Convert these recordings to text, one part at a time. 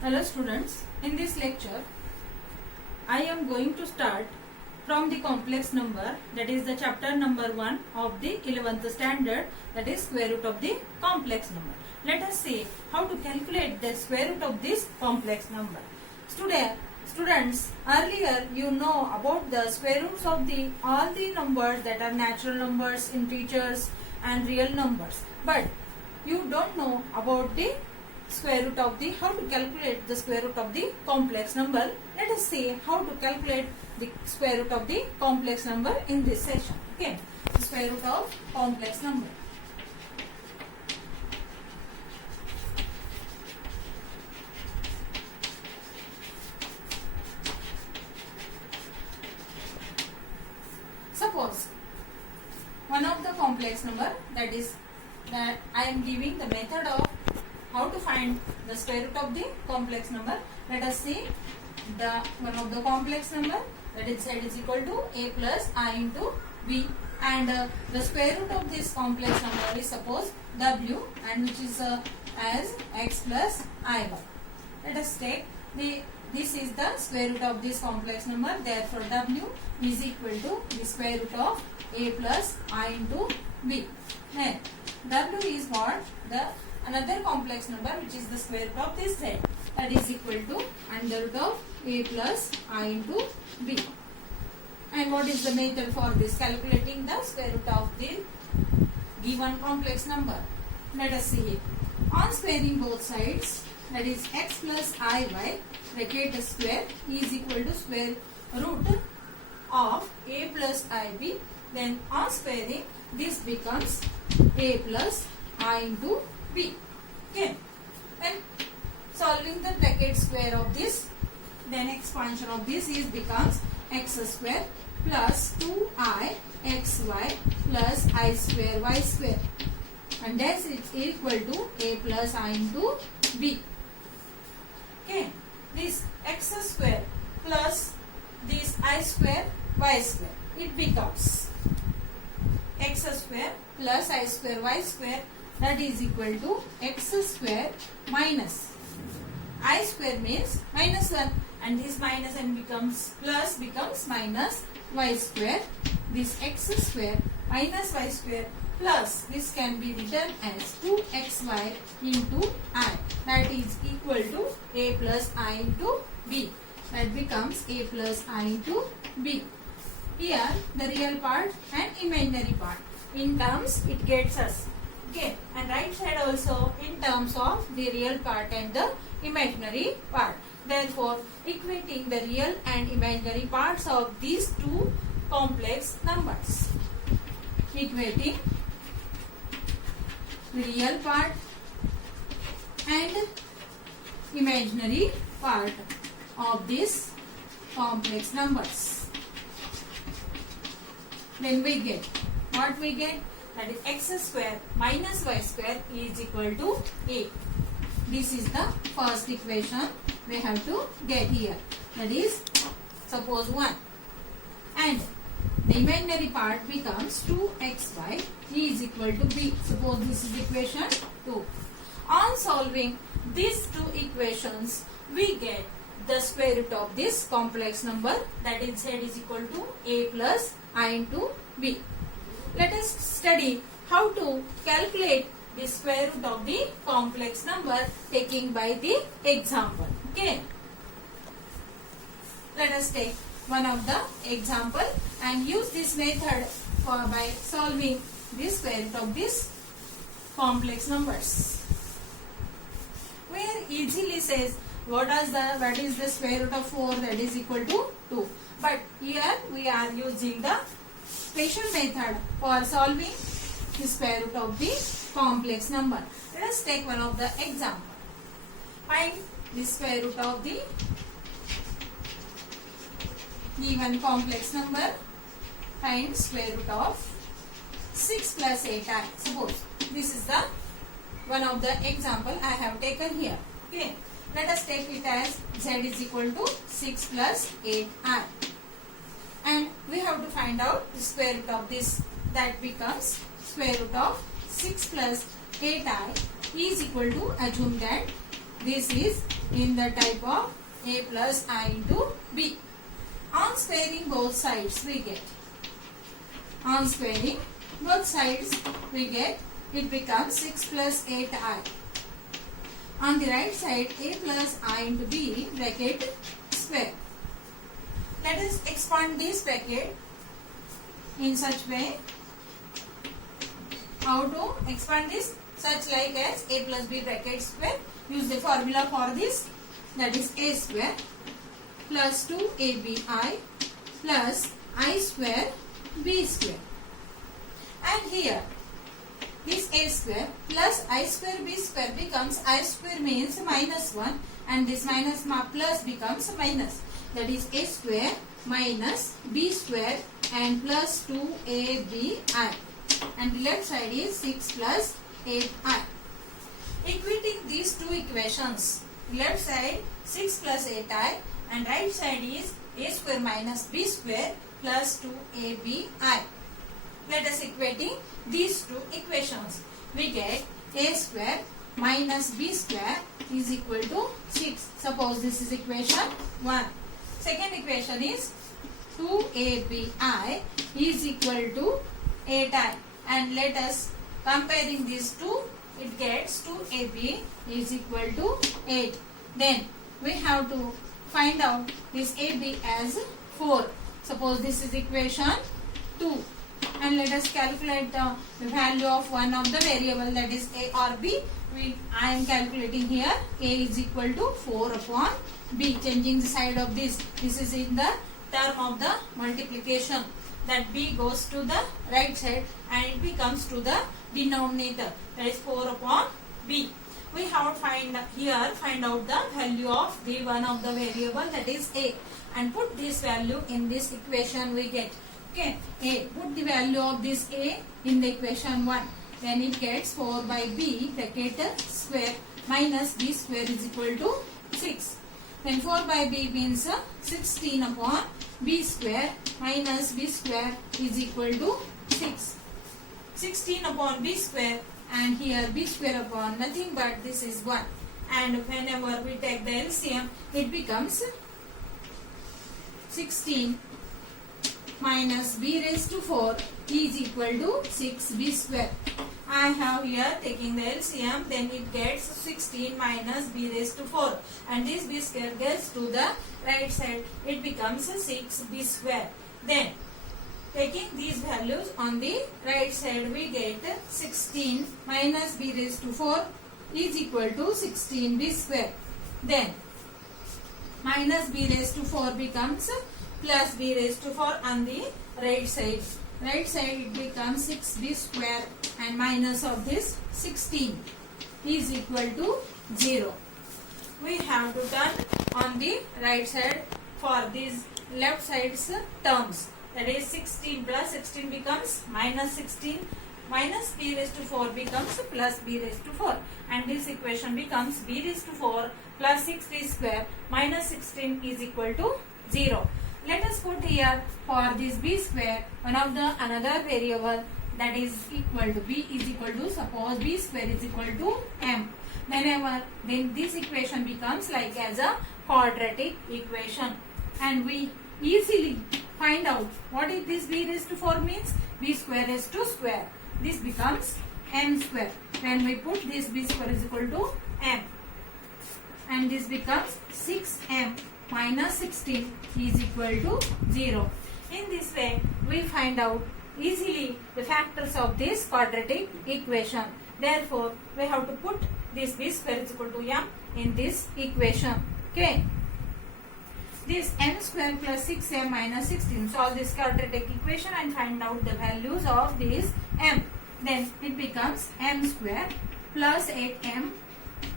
Hello students, in this lecture I am going to start from the complex number, that is the chapter number 1 of the 11th standard, that is square root of the complex number. Let us see how to calculate the square root of this complex number. Students, earlier you know about the square roots of the all the numbers that are natural numbers, integers and real numbers, but you don't know about the square root of the how to calculate the square root of the complex number. Let us see how to calculate the square root of the complex number in this session. Okay, the square root of complex number. Suppose one of the complex number, that is that I am giving the method of how to find the square root of the complex number. Let us see the one of the complex number, that is z is equal to a plus I into b, and the square root of this complex number is suppose w, and which is as x plus iy. Let us take this is the square root of this complex number, therefore w is equal to the square root of a plus I into b. Then w is what? The another complex number which is the square root of this z, that is equal to under root of a plus I into b. And what is the method for this calculating the square root of the given complex number? Let us see it. On squaring both sides, that is x plus iy bracket square is equal to square root of a plus ib. Then on squaring this becomes a plus I into b. Okay, and solving the bracket square of this, then expansion of this is becomes x square plus 2i xy plus I square y square, and that is equal to a plus I into b. Okay, this x square plus this I square y square, it becomes x square plus I square y square, that is equal to x square minus I square means minus 1, and this minus and becomes plus, becomes minus y square. This x square minus y square plus this can be written as 2xy into I, that is equal to a plus I into b, that becomes a plus I into b. Here the real part and imaginary part in terms it gets us. Okay, and right side also in terms of the real part and the imaginary part. Therefore, equating the real and imaginary parts of these two complex numbers. Equating the real part and imaginary part of these complex numbers. Then we get what we get, that is x square minus y square is equal to a. This is the first equation we have to get here, that is suppose 1, and the imaginary part becomes 2xy is equal to b. Suppose this is equation 2. On solving these two equations, we get the square root of this complex number, that is z is equal to a plus I into b. Let us study how to calculate the square root of the complex number taking by the example. Okay, let us take one of the example and use this method for by solving the square root of this complex numbers. Where easily says what is the square root of 4, that is equal to 2. But here we are using the special method for solving the square root of the complex number. Let us take one of the example. Find the square root of the given complex number. Find square root of 6 plus 8i. Suppose this is the one of the example I have taken here. Okay, let us take it as z is equal to 6 plus 8i, and we have to find out the square root of this, that becomes square root of 6 plus 8i is equal to, assume that this is in the type of a plus I into b. On squaring both sides we get, on squaring both sides we get, it becomes 6 plus 8i. On the right side, a plus I into b bracket square. Let us expand this bracket in such way. How to expand this? Such like as a plus b bracket square. Use the formula for this, that is a square plus 2abi plus I square b square. And here this a square plus I square b square becomes, I square means minus 1 and this minus plus becomes minus. That is a square minus b square and plus 2abi. And the left side is 6 plus 8i. Equating these two equations, left side 6 plus 8i and right side is a square minus b square plus 2abi. Let us equating these two equations. We get a square minus b square is equal to 6. Suppose this is equation 1. Second equation is 2abi is equal to 8i. And let us comparing these two, it gets 2ab is equal to 8. Then we have to find out this ab as 4. Suppose this is equation 2. And let us calculate the value of one of the variable, that is a or b. I am calculating here a is equal to 4 upon b. Changing the side of this. This is in the term of the multiplication. That b goes to the right side and it becomes to the denominator. That is 4 upon b. We have to find out the value of the one of the variable, that is a, and put this value in this equation we get. Okay, a, put the value of this a in the equation 1. Then it gets 4 by b bracket square minus b square is equal to 6. Then 4 by b means 16 upon b square minus b square is equal to 6. 16 upon b square, and here b square upon nothing but this is 1. And whenever we take the LCM, it becomes 16 minus b raised to 4 is equal to 6b square. I have here taking the LCM, then it gets 16 minus b raised to 4 and this b square gets to the right side, it becomes 6b square. Then taking these values on the right side, we get 16 minus b raised to 4 is equal to 16b square. Then minus b raised to 4 becomes plus b raised to 4 on the right side. Right side it becomes 6b square and minus of this 16 is equal to 0. We have to turn on the right side for these left side's terms. That is 16 plus 16 becomes minus 16, minus b raised to 4 becomes plus b raised to 4, and this equation becomes b raised to 4 plus 6b square minus 16 is equal to 0. Let us put here for this b square one of the another variable, that is equal to b is equal to, suppose b square is equal to m. Then this equation becomes like as a quadratic equation, and we easily find out what is this b raised to 4 means. B square raised to square. This becomes m square. When we put this b square is equal to m, and this becomes 6m minus 16 is equal to 0. In this way, we find out easily the factors of this quadratic equation. Therefore, we have to put this b square is equal to m in this equation. Okay. This m square plus 6m minus 16. Solve this quadratic equation and find out the values of this m. Then it becomes m square plus 8m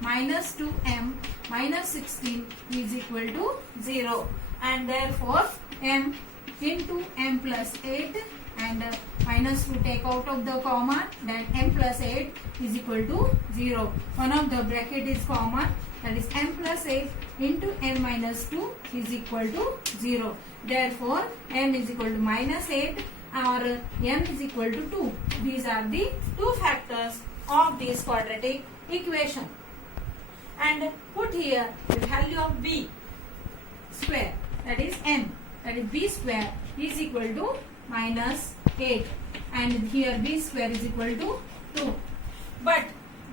minus 2m minus 16 is equal to 0, and therefore m into m plus 8 and minus 2 take out of the comma, then m plus 8 is equal to 0. One of the bracket is common, that is m plus 8 into m minus 2 is equal to 0. Therefore m is equal to minus 8 or m is equal to 2. These are the two factors of this quadratic equation. And put here the value of b square, that is n, that is b square is equal to minus 8, and here b square is equal to 2. But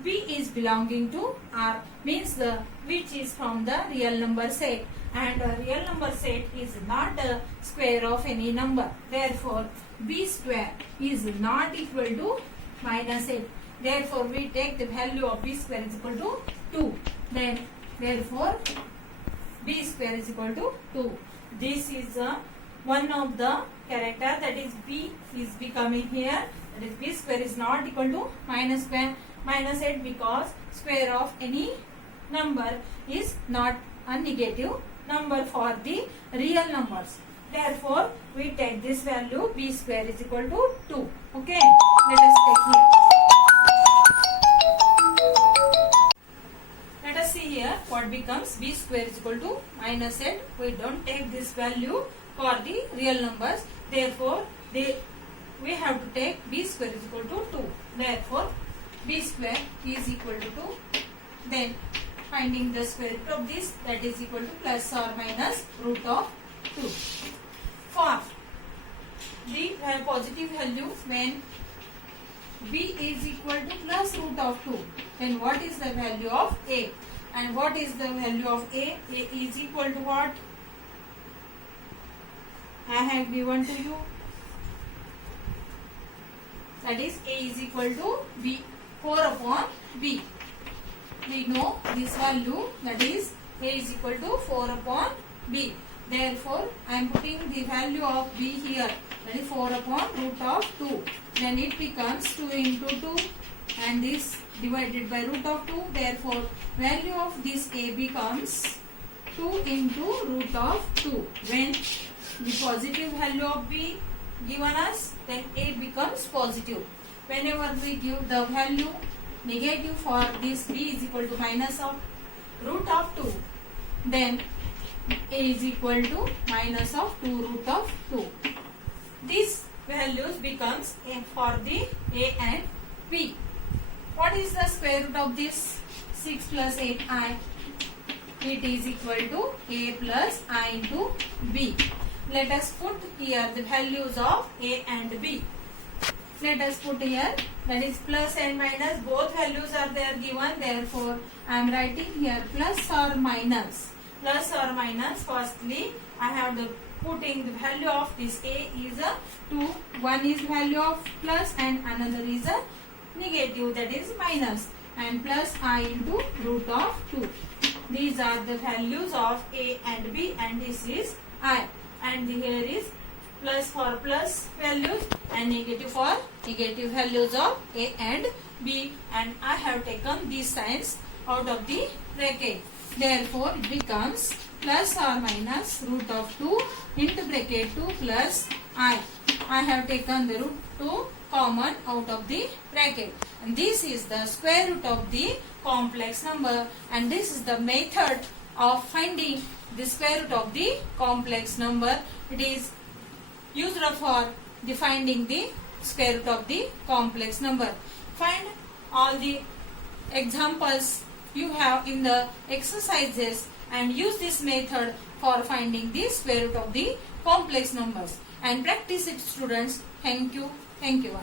b is belonging to R, means the which is from the real number set, and a real number set is not a square of any number. Therefore, b square is not equal to minus 8. Therefore, we take the value of b square is equal to 2. Then, therefore, b square is equal to 2. This is one of the character, that is b is becoming here, that is b square is not equal to minus 8, because square of any number is not a negative number for the real numbers. Therefore, we take this value b square is equal to 2. Okay, let us take here. Let us see here what becomes b square is equal to minus 8. We don't take this value for the real numbers. Therefore, we have to take b square is equal to 2. Therefore, b square is equal to 2. Then, finding the square root of this, that is equal to plus or minus root of 2. For the positive value, when b is equal to plus root of 2, then what is the value of a? And what is the value of a? A is equal to what? I have given to you. That is a is equal to b, 4 upon b. We know this value, that is a is equal to 4 upon b. Therefore, I am putting the value of b here, that is 4 upon root of 2. Then it becomes 2 into 2, and this divided by root of 2. Therefore, value of this a becomes 2 into root of 2. When the positive value of b given us, then a becomes positive. Whenever we give the value negative for this b is equal to minus of root of 2, then a is equal to minus of 2 root of 2. These values becomes a for the a and b. What is the square root of this? 6 plus 8i. It is equal to a plus I into b. Let us put here the values of a and b. Let us put here, that is plus and minus, both values are there given. Therefore, I am writing here plus or minus. Plus or minus, firstly I have the putting the value of this a is a 2. One is value of plus and another is a negative, that is minus, and plus I into root of 2. These are the values of a and b, and this is I. And here is plus for plus values and negative for negative values of a and b, and I have taken these signs out of the bracket. Therefore, it becomes plus or minus root of 2 into bracket 2 plus I. I have taken the root 2 common out of the bracket, and this is the square root of the complex number, and this is the method of finding the square root of the complex number. It is used for finding the square root of the complex number. Find all the examples you have in the exercises and use this method for finding the square root of the complex numbers, and practice it, students. Thank you once.